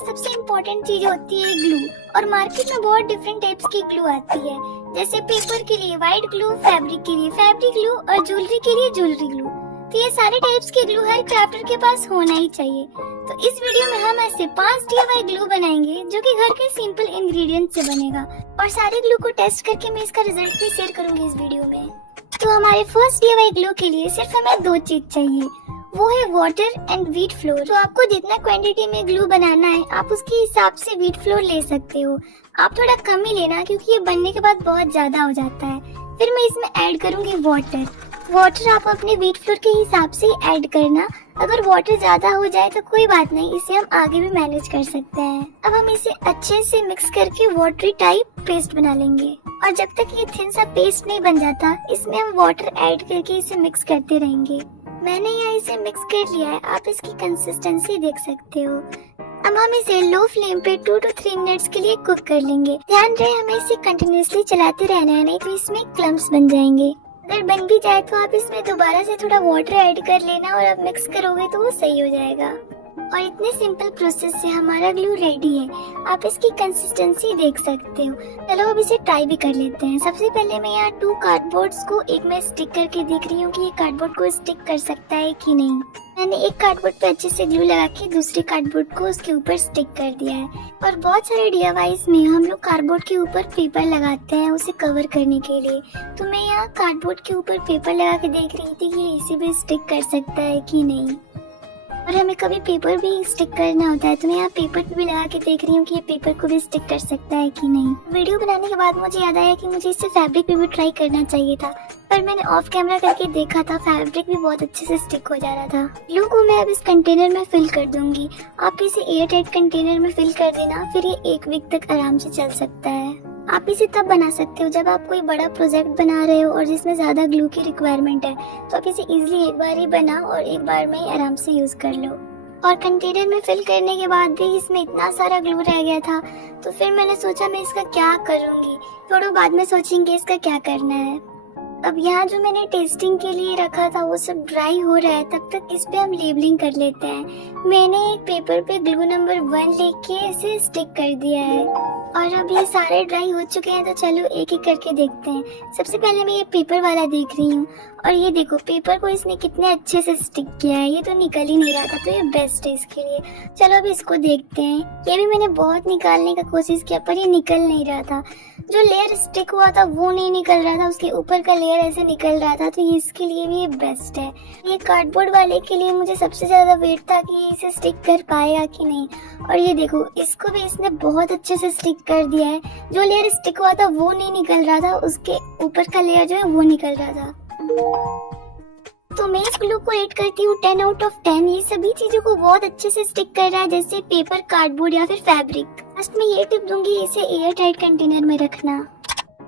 सबसे इम्पोर्टेंट चीज होती है ग्लू। और मार्केट में बहुत डिफरेंट टाइप्स की ग्लू आती है, जैसे पेपर के लिए व्हाइट ग्लू, फैब्रिक के लिए फैब्रिक ग्लू और ज्वेलरी के लिए ज्वेलरी ग्लू। तो ये सारे टाइप्स के ग्लू हर क्राफ्टर के पास होना ही चाहिए। तो इस वीडियो में हम ऐसे 5 DIY ग्लू बनाएंगे जो कि घर के सिंपल इंग्रेडिएंट से बनेगा, और सारे ग्लू को टेस्ट करके मैं इसका रिजल्ट भी शेयर करूंगी इस वीडियो में। तो हमारे फर्स्ट DIY ग्लू के लिए सिर्फ हमें 2 चीज चाहिए, वो है वाटर एंड व्हीट फ्लोर। तो आपको जितना क्वांटिटी में ग्लू बनाना है आप उसके हिसाब से व्हीट फ्लोर ले सकते हो। आप थोड़ा कम ही लेना क्योंकि ये बनने के बाद बहुत ज्यादा हो जाता है। फिर मैं इसमें ऐड करूंगी वाटर आप अपने व्हीट फ्लोर के हिसाब से ऐड करना। अगर वाटर ज्यादा हो जाए तो कोई बात नहीं, इसे हम आगे भी मैनेज कर सकते हैं। अब हम इसे अच्छे से मिक्स करके वाटरी टाइप पेस्ट बना लेंगे, और जब तक ये थिन सा पेस्ट नहीं बन जाता इसमें हम वाटर ऐड करके इसे मिक्स करते रहेंगे। मैंने यहाँ इसे मिक्स कर लिया है, आप इसकी कंसिस्टेंसी देख सकते हो। अब हम इसे लो फ्लेम पे 2 to 3 मिनट्स के लिए कुक कर लेंगे। ध्यान रहे हमें इसे कंटिन्यूअसली चलाते रहना है, नहीं तो इसमें क्लम्स बन जाएंगे। अगर बन भी जाए तो आप इसमें दोबारा से थोड़ा वाटर ऐड कर लेना और अब मिक्स करोगे तो वो सही हो जाएगा। और इतने सिंपल प्रोसेस से हमारा ग्लू रेडी है। आप इसकी कंसिस्टेंसी देख सकते हो। चलो अब इसे ट्राई भी कर लेते हैं। सबसे पहले मैं यहाँ 2 कार्डबोर्ड्स को एक में स्टिक करके देख रही हूँ कि ये कार्डबोर्ड को स्टिक कर सकता है कि नहीं। मैंने एक कार्डबोर्ड पे अच्छे से ग्लू लगा के दूसरे कार्डबोर्ड को उसके ऊपर स्टिक कर दिया है। और बहुत सारे DIYs में हम लोग कार्डबोर्ड के ऊपर पेपर लगाते हैं उसे कवर करने के लिए। तो मैं यहाँ कार्डबोर्ड के ऊपर पेपर लगा के देख रही थी कि इसे भी स्टिक कर सकता है कि नहीं। और हमें कभी पेपर भी स्टिक करना होता है, तो मैं यहाँ पेपर भी लगा के देख रही हूँ कि ये पेपर को भी स्टिक कर सकता है कि नहीं। वीडियो बनाने के बाद मुझे याद आया कि मुझे इससे फैब्रिक पे भी ट्राई करना चाहिए था, पर मैंने ऑफ कैमरा करके देखा था, फैब्रिक भी बहुत अच्छे से स्टिक हो जा रहा था। ग्लू को मैं अब इस कंटेनर में फिल कर दूंगी। आप इसे एयर टाइट कंटेनर में फिल कर देना, फिर ये 1 वीक तक आराम से चल सकता है। आप इसे तब बना सकते हो जब आप कोई बड़ा प्रोजेक्ट बना रहे हो और जिसमें ज्यादा ग्लू की रिक्वायरमेंट है, तो आप इसे इजीली एक बार ही बनाओ और एक बार में ही आराम से यूज कर लो। और कंटेनर में फिल करने के बाद भी इसमें इतना सारा ग्लू रह गया था, तो फिर मैंने सोचा मैं इसका क्या करूंगी। थोड़ा बाद में सोचेंगे इसका क्या करना है। अब यहाँ जो मैंने टेस्टिंग के लिए रखा था वो सब ड्राई हो रहा है, तब तक इस पे हम लेबलिंग कर लेते हैं। मैंने एक पेपर पे ग्लू नंबर 1 लेके इसे स्टिक कर दिया है। और अब ये सारे ड्राई हो चुके हैं, तो चलो एक एक करके देखते हैं। सबसे पहले मैं ये पेपर वाला देख रही हूँ, और ये देखो पेपर को इसने कितने अच्छे से स्टिक किया है। ये तो निकल ही नहीं रहा था, तो ये बेस्ट है इसके लिए। चलो अब इसको देखते हैं। ये भी मैंने बहुत निकालने का कोशिश किया पर ये निकल नहीं रहा था। जो लेयर स्टिक हुआ था वो नहीं निकल रहा था, उसके ऊपर का लेयर ऐसे निकल रहा था, तो इसके लिए भी ये बेस्ट है। ये कार्डबोर्ड वाले के लिए मुझे सबसे ज्यादा वेट था कि ये इसे स्टिक कर पाएगा कि नहीं। और ये देखो इसको भी इसने बहुत अच्छे से स्टिक कर दिया है। जो लेयर स्टिक हुआ था वो नहीं निकल रहा था, उसके ऊपर का लेयर जो है वो निकल रहा था। तो मैं इस ग्लू को रेट करती हूँ 10 out of 10। ये सभी चीजों को बहुत अच्छे से स्टिक कर रहा है, जैसे पेपर, कार्डबोर्ड या फिर फैब्रिक। लास्ट में ये टिप दूंगी, इसे एयर टाइट कंटेनर में रखना।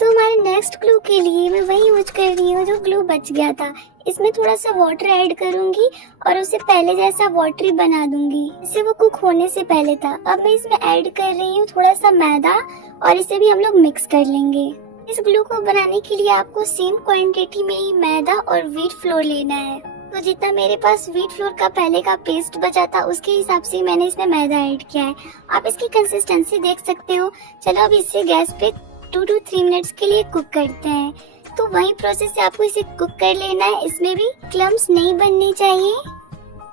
तो हमारे नेक्स्ट ग्लू के लिए मैं वही यूज कर रही हूँ जो ग्लू बच गया था। इसमें थोड़ा सा वाटर ऐड करूंगी और उसे पहले जैसा वाटरी बना दूंगी, इससे वो कुक होने से पहले था। अब मैं इसमें ऐड कर रही हूँ थोड़ा सा मैदा, और इसे भी हम लोग मिक्स कर लेंगे। इस ग्लू को बनाने के लिए आपको सेम क्वांटिटी में ही मैदा और व्हीट फ्लोर लेना है। तो जितना मेरे पास व्हीट फ्लोर का पहले का पेस्ट बचा था उसके हिसाब से मैंने इसमें मैदा ऐड किया है। आप इसकी कंसिस्टेंसी देख सकते हो। चलो अब इसे गैस पे 2 to 3 मिनट्स के लिए कुक करते हैं। तो वही प्रोसेस से आपको इसे कुक कर लेना है, इसमें भी क्लम्स नहीं बननी चाहिए।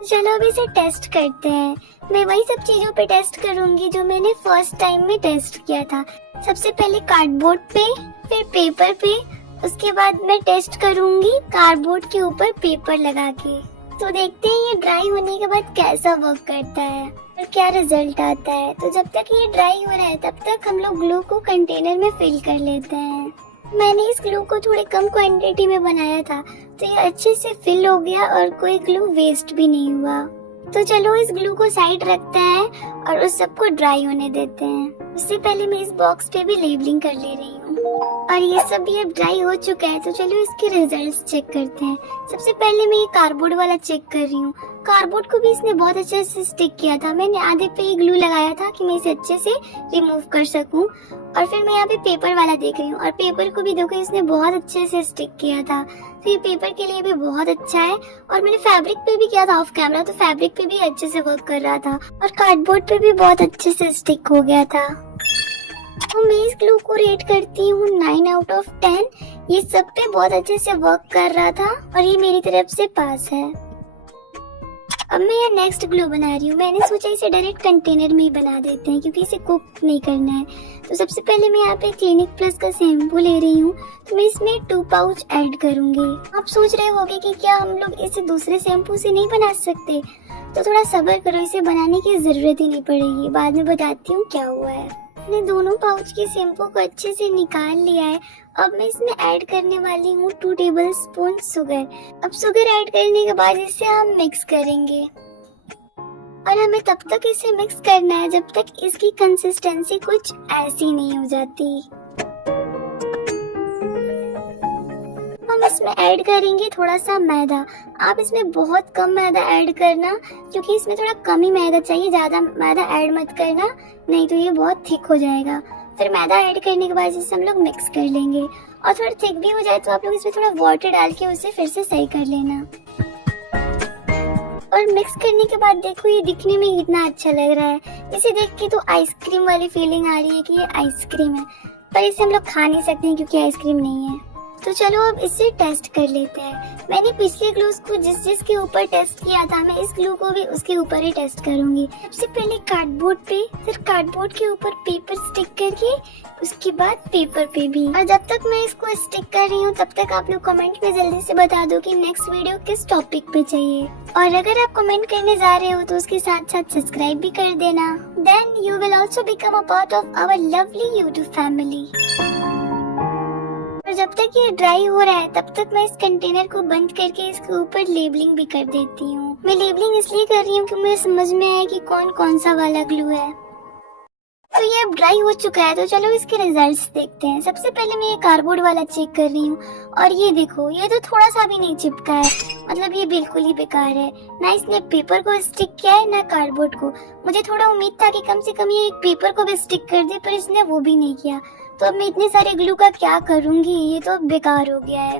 चलो अब इसे टेस्ट करते हैं। मैं वही सब चीजों पे टेस्ट करूंगी जो मैंने फर्स्ट टाइम में टेस्ट किया था। सबसे पहले कार्डबोर्ड पे, फिर पेपर पे, उसके बाद मैं टेस्ट करूंगी कार्डबोर्ड के ऊपर पेपर लगा के। तो देखते हैं ये ड्राई होने के बाद कैसा वर्क करता है और क्या रिजल्ट आता है। तो जब तक ये ड्राई हो रहा है तब तक हम लोग ग्लू को कंटेनर में फिल कर लेते हैं। मैंने इस ग्लू को थोड़े कम क्वांटिटी में बनाया था, तो ये अच्छे से फिल हो गया और कोई ग्लू वेस्ट भी नहीं हुआ। तो चलो इस ग्लू को साइड रखते हैं और उस सबको ड्राई होने देते हैं। उससे पहले मैं इस बॉक्स पे भी लेबलिंग कर ले रही हूँ। और ये सब भी अब ड्राई हो चुका है, तो चलो इसके रिजल्ट्स चेक करते हैं। सबसे पहले मैं ये कार्डबोर्ड वाला चेक कर रही हूँ। कार्डबोर्ड को भी इसने बहुत अच्छे से स्टिक किया था। मैंने आधे पे ही ग्लू लगाया था कि मैं इसे अच्छे से रिमूव कर सकूं। और फिर मैं यहाँ पे पेपर वाला देख रही हूँ और पेपर को भी देखो इसने बहुत अच्छे से स्टिक किया था। तो ये पेपर के लिए भी बहुत अच्छा है। और मैंने फैब्रिक पे भी किया था ऑफ कैमरा, तो फैब्रिक पे भी अच्छे से वर्क कर रहा था और कार्डबोर्ड पे भी बहुत अच्छे से स्टिक हो गया था। तो मैं इस ग्लू को रेट करती हूँ 9 आउट ऑफ 10। ये सब पे बहुत अच्छे से वर्क कर रहा था और ये मेरी तरफ से पास है। अब मैं यहाँ नेक्स्ट ग्लू बना रही हूँ। मैंने सोचा इसे डायरेक्ट कंटेनर में ही बना देते हैं क्योंकि इसे कुक नहीं करना है। तो सबसे पहले मैं यहाँ पे क्लिनिक प्लस का शैम्पू ले रही हूँ। तो मैं इसमें 2 पाउच ऐड करूंगी। आप सोच रहे होंगे कि क्या हम लोग इसे दूसरे शैम्पू से नहीं बना सकते? तो थोड़ा सब्र करो, इसे बनाने की जरूरत ही नहीं पड़ेगी। बाद में बताती हूँ क्या हुआ है। मैंने दोनों पाउच के शैम्पू को अच्छे से निकाल लिया है। अब मैं इसमें ऐड करने वाली हूँ 2 टेबलस्पून शुगर। अब शुगर ऐड करने के बाद इसे हम मिक्स करेंगे और हमें तब तक इसे मिक्स करना है जब तक इसकी कंसिस्टेंसी कुछ ऐसी नहीं हो जाती। हम इसमें ऐड करेंगे थोड़ा सा मैदा। आप इसमें बहुत कम मैदा ऐड करना क्योंकि इसमें थोड़ा कम ही मैदा चाहिए, ज्यादा मैदा ऐड मत करना, नहीं तो ये बहुत थिक हो जाएगा। फिर मैदा ऐड करने के बाद इसे हम लोग मिक्स कर लेंगे और थोड़ा थिक भी हो जाए तो आप लोग इसमें थोड़ा वाटर डाल के उसे फिर से सही कर लेना। और मिक्स करने के बाद देखो ये दिखने में कितना अच्छा लग रहा है। इसे देख के तो आइसक्रीम वाली फीलिंग आ रही है कि ये आइसक्रीम है, पर इसे हम लोग खा नहीं सकते हैं क्योंकि आइसक्रीम नहीं है। तो चलो अब इसे टेस्ट कर लेते हैं। मैंने पिछले ग्लूस को जिस के ऊपर टेस्ट किया था, मैं इस ग्लू को भी उसके ऊपर ही टेस्ट करूंगी। सबसे पहले कार्डबोर्ड पे, फिर कार्डबोर्ड के ऊपर पेपर स्टिक करके, उसके बाद पेपर पे भी। और जब तक मैं इसको स्टिक कर रही हूँ तब तक आप लोग कमेंट में जल्दी से बता दो कि नेक्स्ट वीडियो किस टॉपिक पे चाहिए। और अगर आप कमेंट करने जा रहे हो तो उसके साथ साथ सब्सक्राइब भी कर देना। Then you will also become a part of our lovely YouTube family. और जब तक ये ड्राई हो रहा है तब तक मैं इस कंटेनर को बंद करके इसके ऊपर लेबलिंग भी कर देती हूँ। मैं लेबलिंग इसलिए कर रही हूँ कि मुझे समझ में आए कि कौन कौन सा वाला ग्लू है। तो ये अब ड्राई हो चुका है, तो चलो इसके रिजल्ट्स देखते हैं। सबसे पहले मैं ये कार्डबोर्ड वाला चेक कर रही हूँ और ये देखो, ये तो थोड़ा सा भी नहीं चिपका है, मतलब ये बिल्कुल ही बेकार है। ना इसने पेपर को स्टिक किया है ना कार्डबोर्ड को। मुझे थोड़ा उम्मीद था कि कम से कम ये एक पेपर को भी स्टिक कर दे, पर इसने वो भी नहीं किया। तो अब मैं इतने सारे ग्लू का क्या करूंगी, ये तो बेकार हो गया है।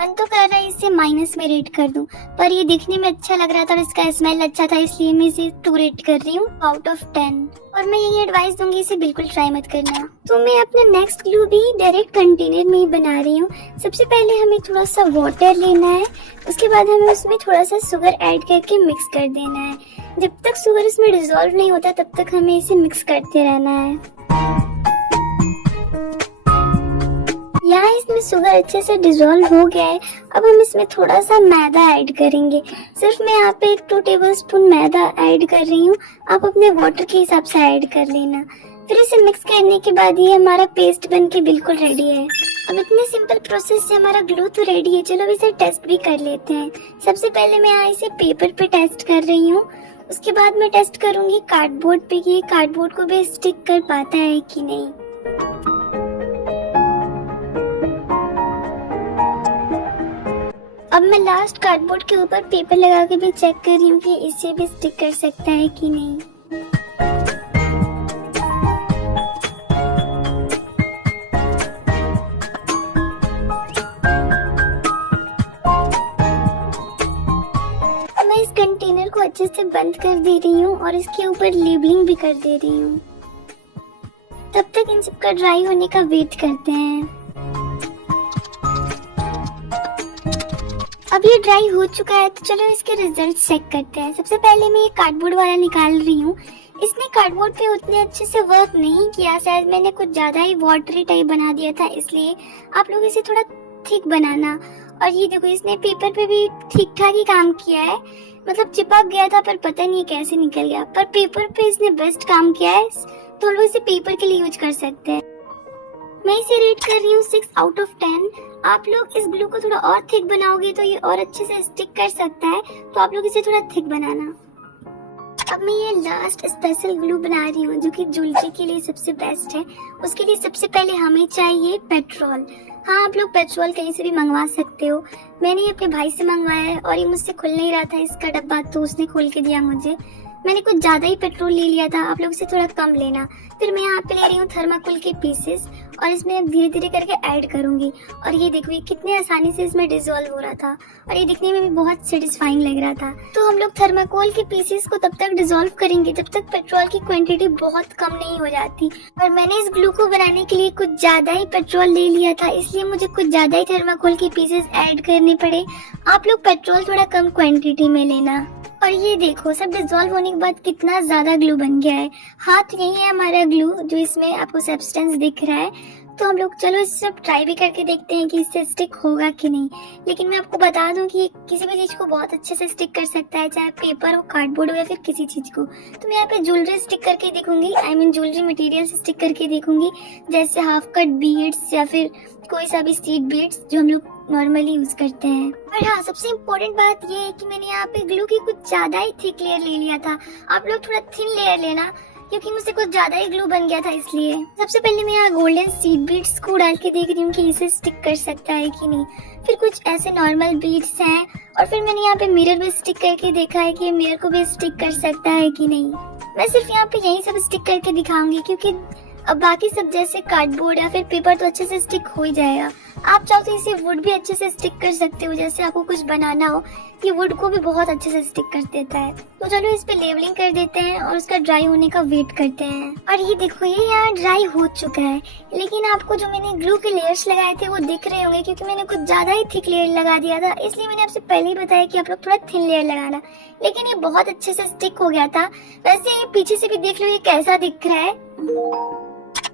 मन तो कर रहा है इसे माइनस में रेट कर दूं, पर ये दिखने में अच्छा लग रहा था और इसका स्मेल अच्छा था, इसलिए मैं इसे 2 रेट कर रही हूँ आउट ऑफ 10। और मैं यही एडवाइस दूंगी, इसे बिल्कुल ट्राई मत करना। तो मैं अपना नेक्स्ट ग्लू भी डायरेक्ट कंटेनर में ही बना रही हूँ। सबसे पहले हमें थोड़ा सा वाटर लेना है, उसके बाद हमें उसमें थोड़ा सा शुगर ऐड करके मिक्स कर देना है। जब तक शुगर इसमें डिसॉल्व नहीं होता तब तक हमें इसे मिक्स करते रहना है। यहाँ इसमें शुगर अच्छे से डिसॉल्व हो गया है। अब हम इसमें थोड़ा सा मैदा ऐड करेंगे। सिर्फ मैं यहाँ पे 2 टेबलस्पून मैदा ऐड कर रही हूँ, आप अपने वाटर के हिसाब से ऐड कर लेना। फिर इसे मिक्स करने के बाद ये हमारा पेस्ट बन के बिल्कुल रेडी है। अब इतने सिंपल प्रोसेस से हमारा ग्लू तो रेडी है। चलो इसे टेस्ट भी कर लेते हैं। सबसे पहले मैं यहाँ इसे पेपर पे टेस्ट कर रही हूँ, उसके बाद मैं टेस्ट करूंगी कार्डबोर्ड पे कि कार्डबोर्ड को भी स्टिक कर पाता है कि नहीं। अब मैं लास्ट कार्डबोर्ड के ऊपर पेपर लगा के भी चेक कर रही हूँ कि इसे भी स्टिक कर सकता है कि नहीं। मैं इस कंटेनर को अच्छे से बंद कर दे रही हूँ और इसके ऊपर लेबलिंग भी कर दे रही हूँ। तब तक इन सबका ड्राई होने का वेट करते हैं। अब ये ड्राई हो चुका है, तो चलो इसके रिजल्ट चेक करते हैं। सबसे पहले मैं ये कार्डबोर्ड वाला निकाल रही हूँ। इसने कार्डबोर्ड पे उतने अच्छे से वर्क नहीं किया, शायद मैंने कुछ ज्यादा ही वाटरी टाइप बना दिया था, इसलिए आप लोग इसे थोड़ा थिक बनाना। और ये देखो, इसने पेपर पे भी ठीक ठाक ही काम किया है, मतलब चिपक गया था पर पता नहीं कैसे निकल गया, पर पेपर पे इसने बेस्ट काम किया है, तो हम लोग इसे पेपर के लिए यूज कर सकते हैं। मैं इसे रेट कर रही हूँ 6 आउट ऑफ 10। आप लोग इस ग्लू को थोड़ा और थिक बनाओगे तो ये और अच्छे से स्टिक कर सकता है, तो आप लोग इसे थोड़ा थिक बनाना। अब मैं ये लास्ट स्पेशल ग्लू बना रही हूँ जो कि ज्वेलरी के लिए सबसे बेस्ट है। उसके लिए सबसे पहले हमें चाहिए पेट्रोल। हाँ, आप लोग पेट्रोल कहीं से भी मंगवा सकते हो। मैंने ये अपने भाई से मंगवाया है और ये मुझसे खुल नहीं रहा था इसका डब्बा, तो उसने खोल के दिया मुझे। मैंने कुछ ज्यादा ही पेट्रोल ले लिया था, आप लोग से थोड़ा कम लेना। फिर मैं यहाँ पे ले रही हूँ थर्माकोल के पीसेस और इसमें धीरे धीरे करके ऐड करूंगी। और ये देखो ये कितने आसानी से इसमें डिसॉल्व हो रहा था और ये दिखने में भी बहुत सेटिस्फाइंग लग रहा था। तो हम लोग थर्माकोल के पीसेस को तब तक डिसॉल्व करेंगे जब तक पेट्रोल की क्वांटिटी बहुत कम नहीं हो जाती। और मैंने इस ग्लू को बनाने के लिए कुछ ज्यादा ही पेट्रोल ले लिया था, इसलिए मुझे कुछ ज्यादा ही थर्माकोल के पीसेस ऐड करने पड़े। आप लोग पेट्रोल थोड़ा कम क्वांटिटी में लेना। और ये देखो सब डिसॉल्व होने के बाद कितना ज्यादा ग्लू बन गया है। हाँ, तो यही है हमारा ग्लू जो इसमें आपको सब्सटेंस दिख रहा है। तो हम लोग चलो इसे सब ट्राई भी करके देखते हैं कि इससे स्टिक होगा कि नहीं। लेकिन मैं आपको बता दूं कि ये किसी भी चीज को बहुत अच्छे से स्टिक कर सकता है, चाहे पेपर हो, कार्डबोर्ड हो या फिर किसी चीज को। तो मैं यहाँ पे ज्वेलरी स्टिक करके देखूंगी, आई मीन ज्वेलरी मटेरियल से स्टिक करके देखूंगी, जैसे हाफ कट बीड्स या फिर कोई सा भी सीड बीड्स जो हम लोग नॉर्मली यूज करते हैं। और हाँ, सबसे इम्पोर्टेंट बात ये है कि मैंने यहाँ पे ग्लू की कुछ ज्यादा ही थिक लेयर ले लिया था। आप लोग थोड़ा थिन लेयर लेना क्योंकि मुझसे कुछ ज्यादा ही ग्लू बन गया था इसलिए। सबसे पहले मैं यहाँ गोल्डन सीड बीड्स को डाल के देख रही हूँ कि इसे स्टिक कर सकता है कि नहीं। फिर कुछ ऐसे नॉर्मल बीड्स हैं और फिर मैंने यहाँ पे मिरर भी स्टिक करके देखा है कि मिरर को भी स्टिक कर सकता है कि नहीं। मैं सिर्फ यहाँ पे यही सब स्टिक करके दिखाऊंगी क्योंकि अब बाकी सब जैसे कार्डबोर्ड या फिर पेपर तो अच्छे से स्टिक हो ही जाएगा। आप चाहो तो इसे वुड भी अच्छे से स्टिक कर सकते हो, जैसे आपको कुछ बनाना हो, ये वुड को भी बहुत अच्छे से स्टिक कर देता है। तो चलो इस पे लेवलिंग कर देते हैं और उसका ड्राई होने का वेट करते हैं। और ये देखो ये यहाँ ड्राई हो चुका है, लेकिन आपको जो मैंने ग्लू के लेयर्स लगाए थे वो दिख रहे होंगे क्योंकि मैंने कुछ ज्यादा ही थिक लेयर लगा दिया था। इसलिए मैंने आपसे पहले ही बताया कि आप लोग थोड़ा थिन लेयर लगाना, लेकिन ये बहुत अच्छे से स्टिक हो गया था। वैसे ये पीछे से भी देख लो ये कैसा दिख रहा है।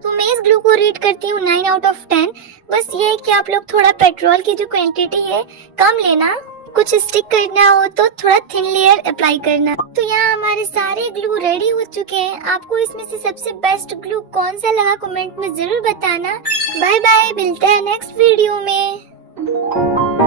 तो मैं इस ग्लू को रेट करती हूँ 9 आउट ऑफ 10। बस ये है कि आप लोग थोड़ा पेट्रोल की जो क्वांटिटी है कम लेना, कुछ स्टिक करना हो तो थोड़ा थिन लेयर अप्लाई करना। तो यहाँ हमारे सारे ग्लू रेडी हो चुके हैं। आपको इसमें से सबसे बेस्ट ग्लू कौन सा लगा कमेंट में जरूर बताना। बाय बाय, मिलते हैं नेक्स्ट वीडियो में।